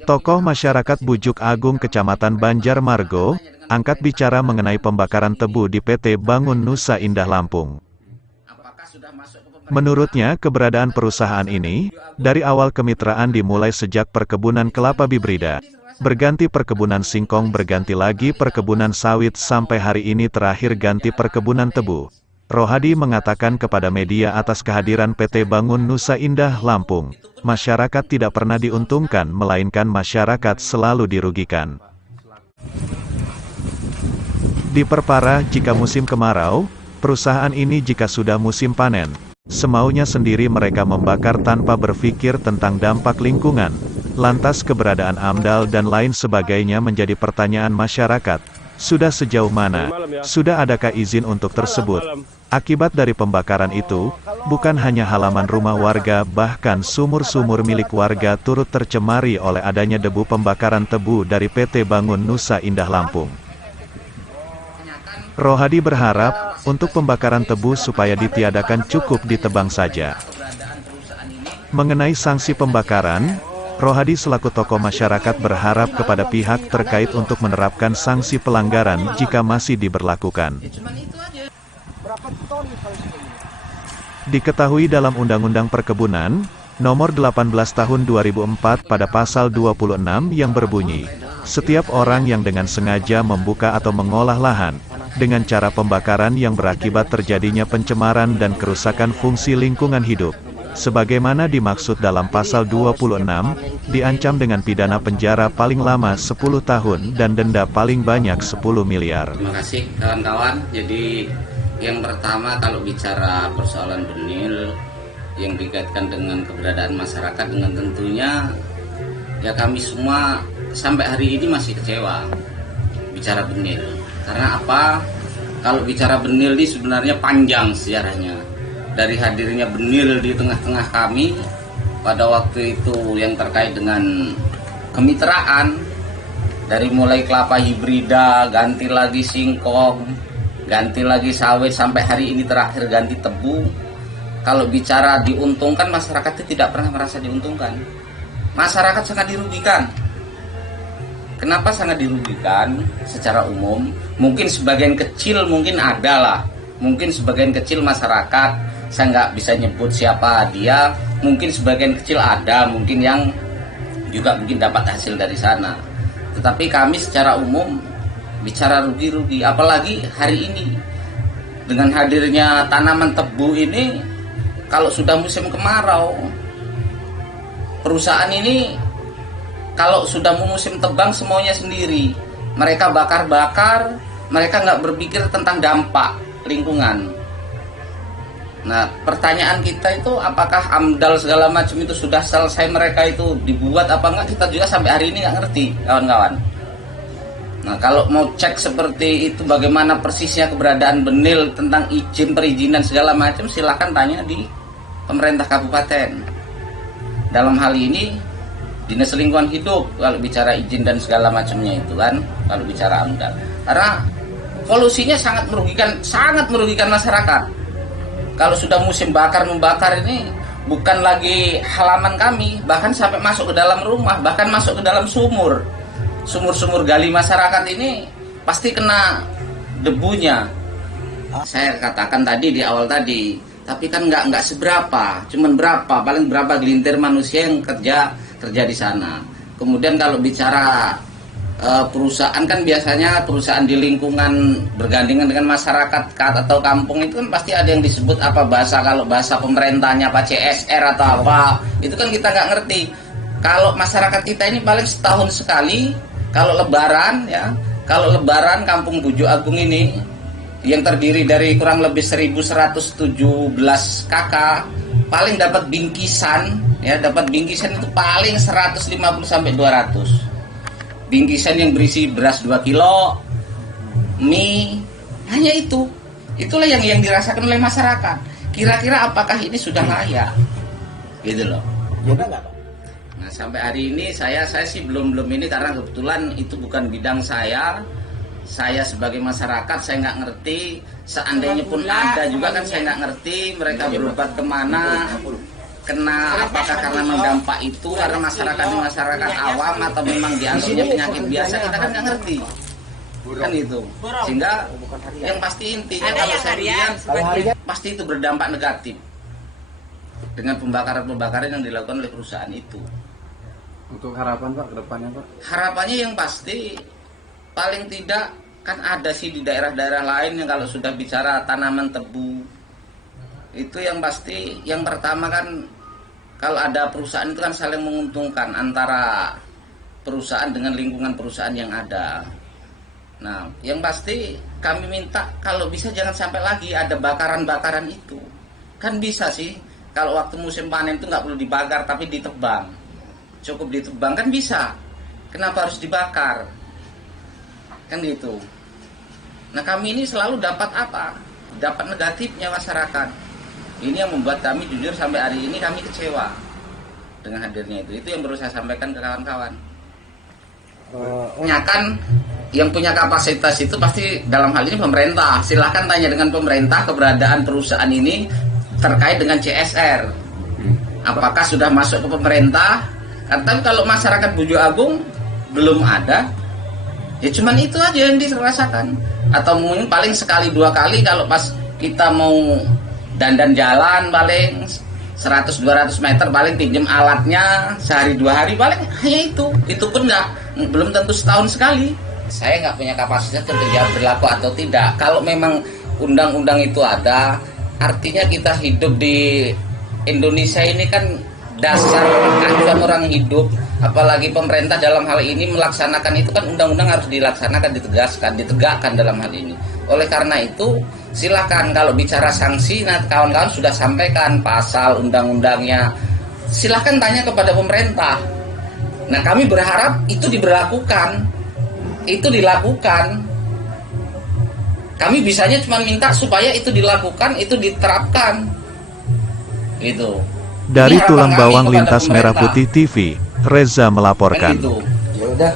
Tokoh masyarakat Bujuk Agung Kecamatan Banjarmargo, angkat bicara mengenai pembakaran tebu di PT Bangun Nusa Indah Lampung. Menurutnya, keberadaan perusahaan ini, dari awal kemitraan dimulai sejak perkebunan kelapa hibrida, berganti perkebunan singkong, berganti lagi perkebunan sawit, sampai hari ini terakhir ganti perkebunan tebu. Rohadi mengatakan kepada media atas kehadiran PT Bangun Nusa Indah Lampung, masyarakat tidak pernah diuntungkan melainkan masyarakat selalu dirugikan. Diperparah jika musim kemarau, perusahaan ini jika sudah musim panen, semaunya sendiri mereka membakar tanpa berpikir tentang dampak lingkungan. Lantas keberadaan AMDAL dan lain sebagainya menjadi pertanyaan masyarakat. Sudah sejauh mana? Sudah adakah izin untuk tersebut? Akibat dari pembakaran itu, bukan hanya halaman rumah warga, bahkan sumur-sumur milik warga turut tercemari oleh adanya debu pembakaran tebu dari PT Bangun Nusa Indah Lampung. Rohadi berharap, untuk pembakaran tebu supaya ditiadakan cukup ditebang saja. Mengenai sanksi pembakaran, Rohadi selaku tokoh masyarakat berharap kepada pihak terkait untuk menerapkan sanksi pelanggaran jika masih diberlakukan. Diketahui dalam Undang-Undang Perkebunan, Nomor 18 Tahun 2004 pada Pasal 26 yang berbunyi, setiap orang yang dengan sengaja membuka atau mengolah lahan, dengan cara pembakaran yang berakibat terjadinya pencemaran dan kerusakan fungsi lingkungan hidup, sebagaimana dimaksud dalam Pasal 26, diancam dengan pidana penjara paling lama 10 tahun dan denda paling banyak 10 miliar. Terima kasih kawan-kawan. Jadi yang pertama, kalau bicara persoalan benil yang dikaitkan dengan keberadaan masyarakat, dengan tentunya ya kami semua sampai hari ini masih kecewa bicara benil. Karena apa? Kalau bicara benil ini sebenarnya panjang sejarahnya. Dari hadirnya benil di tengah-tengah kami pada waktu itu yang terkait dengan kemitraan, dari mulai kelapa hibrida, ganti lagi singkong, ganti lagi sawit, sampai hari ini terakhir ganti tebu. Kalau bicara diuntungkan, masyarakat itu tidak pernah merasa diuntungkan. Masyarakat sangat dirugikan. Kenapa sangat dirugikan? Secara umum, mungkin sebagian kecil mungkin ada lah. Mungkin sebagian kecil masyarakat, saya nggak bisa nyebut siapa dia, mungkin sebagian kecil ada, mungkin yang juga mungkin dapat hasil dari sana. Tetapi kami secara umum bicara rugi-rugi, apalagi hari ini dengan hadirnya tanaman tebu ini. Kalau sudah musim kemarau, perusahaan ini kalau sudah musim tebang semuanya sendiri, mereka bakar-bakar, mereka nggak berpikir tentang dampak lingkungan. Nah, pertanyaan kita itu apakah AMDAL segala macam itu sudah selesai, mereka itu dibuat apa enggak, kita juga sampai hari ini nggak ngerti, kawan-kawan. Nah, kalau mau cek seperti itu bagaimana persisnya keberadaan benil tentang izin perizinan segala macam, silahkan tanya di pemerintah kabupaten. Dalam hal ini Dinas Lingkungan Hidup kalau bicara izin dan segala macamnya itu kan, kalau bicara AMDAL. Karena polusinya sangat merugikan masyarakat. Kalau sudah musim bakar-membakar ini bukan lagi halaman kami, bahkan sampai masuk ke dalam rumah, bahkan masuk ke dalam sumur. Sumur-sumur gali masyarakat ini pasti kena debunya. Saya katakan tadi di awal tadi, tapi kan nggak seberapa, cuman paling berapa gelintir manusia yang kerja di sana. Kemudian kalau bicara perusahaan, kan biasanya perusahaan di lingkungan bergandengan dengan masyarakat atau kampung itu kan pasti ada yang disebut apa bahasa, kalau bahasa pemerintahnya apa CSR atau apa, itu kan kita nggak ngerti. Kalau masyarakat kita ini paling setahun sekali, kalau lebaran ya, kalau lebaran kampung Bujuk Agung ini yang terdiri dari kurang lebih 1117 KK, paling dapat bingkisan ya, itu paling 150 sampai 200. Bingkisan yang berisi beras 2 kilo, mie, hanya itu. Itulah yang dirasakan oleh masyarakat. Kira-kira apakah ini sudah layak? Gitu loh. Juga nggak, Pak? Nah, sampai hari ini saya sih belum ini, karena kebetulan itu bukan bidang saya. Saya sebagai masyarakat saya nggak ngerti. Seandainya pun ada juga kan saya nggak ngerti mereka berobat kemana. kena apakah karena memang dampak itu karena masyarakat awam atau memang dianggapnya penyakit biasa, kita kan nggak ngerti kan itu. Sehingga yang pasti intinya kalau saya lihat pasti itu berdampak negatif dengan pembakaran yang dilakukan oleh perusahaan itu. Untuk harapan Pak ke depannya Pak? Harapannya yang pasti paling tidak kan ada sih di daerah-daerah lain yang kalau sudah bicara tanaman tebu itu yang pasti yang pertama kan kalau ada perusahaan itu kan saling menguntungkan antara perusahaan dengan lingkungan perusahaan yang ada. Nah, yang pasti kami minta kalau bisa jangan sampai lagi ada bakaran-bakaran itu. Kan bisa sih kalau waktu musim panen itu nggak perlu dibakar tapi ditebang. Cukup ditebang kan bisa. Kenapa harus dibakar? Kan gitu. Nah, kami ini selalu dapat apa? Dapat negatifnya masyarakat. Ini yang membuat kami jujur sampai hari ini kami kecewa dengan hadirnya itu. Itu yang perlu saya sampaikan ke kawan-kawan. Kan yang punya kapasitas itu pasti dalam hal ini pemerintah. Silahkan tanya dengan pemerintah keberadaan perusahaan ini terkait dengan CSR. Apakah sudah masuk ke pemerintah? Tapi kalau masyarakat Bujo Agung belum ada, ya cuman itu aja yang dirasakan. Atau mungkin paling sekali dua kali kalau pas kita mau dandan jalan paling 100-200 meter paling pinjem alatnya sehari dua hari paling hanya itu pun belum tentu setahun sekali. Saya nggak punya kapasitas untuk jawab berlaku atau tidak. Kalau memang undang-undang itu ada, artinya kita hidup di Indonesia ini kan dasar acuan orang hidup, apalagi pemerintah dalam hal ini melaksanakan itu kan undang-undang harus dilaksanakan, ditegakkan dalam hal ini. Oleh karena itu silakan kalau bicara sanksi, nah kawan-kawan sudah sampaikan pasal undang-undangnya, silakan tanya kepada pemerintah. Nah kami berharap itu diberlakukan, itu dilakukan. Kami bisanya cuma minta supaya itu dilakukan, itu diterapkan gitu. Dari Tulang Bawang Lintas Merah Putih TV, Reza melaporkan. Kan gitu. Ya udah.